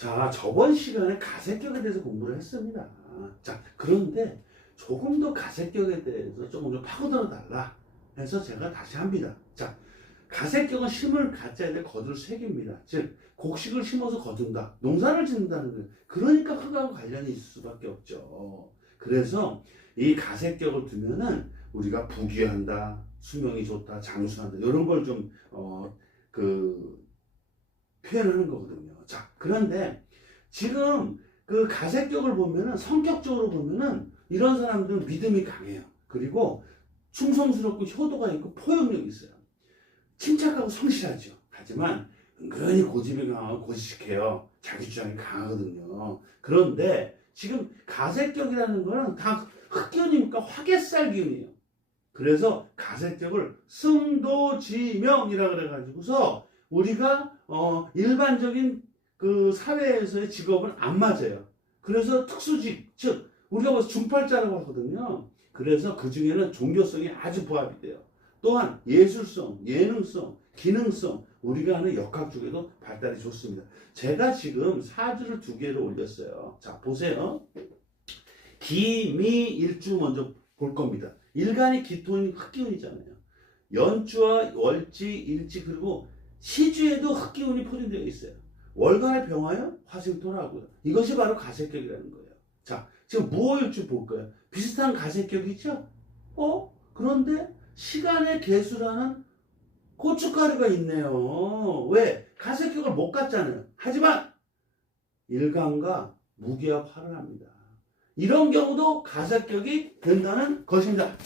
자, 저번 시간에 가색격에 대해서 공부를 했습니다. 자, 그런데 조금 더 가색격에 대해서 조금 좀 파고들어 달라 해서 제가 다시 합니다. 자, 가색격은 심을 가짜에 거둘 색입니다. 즉, 곡식을 심어서 거둔다. 농사를 짓는다는 거예요. 그러니까 흙하고 관련이 있을 수밖에 없죠. 그래서 이 가색격을 두면은 우리가 부귀한다, 수명이 좋다, 장수한다, 이런 걸 좀, 어, 그, 표현하는 거거든요. 자, 그런데 지금 그 가색격을 보면은 성격적으로 보면은 이런 사람들은 믿음이 강해요. 그리고 충성스럽고 효도가 있고 포용력이 있어요. 침착하고 성실하죠. 하지만 은근히 고집이 강하고 고지식해요. 자기 주장이 강하거든요. 그런데 지금 가색격이라는 거는 다 흑기운이니까 화개살 기운이에요. 그래서 가색격을 승도지명이라 그래가지고서 우리가 어 일반적인 그 사회에서의 직업은 안 맞아요. 그래서 특수직 즉 우리가 뭐 중팔자라고 하거든요. 그래서 그 중에는 종교성이 아주 부합이 돼요. 또한 예술성, 예능성, 기능성 우리가 하는 역학 쪽에도 발달이 좋습니다. 제가 지금 사주를 두 개를 올렸어요. 자 보세요. 기 미 일주 먼저 볼 겁니다. 일간이 기토인 흑기운이잖아요. 연주와 월지, 일지 그리고 시주에도 흑기운이 포진되어 있어요. 월간의 병화요? 화생토라고요. 이것이 바로 가색격이라는 거예요. 자, 지금 무호일주 볼까요? 비슷한 가색격이죠? 어? 그런데 시간의 개수라는 고춧가루가 있네요. 왜? 가색격을 못 갔잖아요. 하지만 일간과 무기와 활을 합니다. 이런 경우도 가색격이 된다는 것입니다.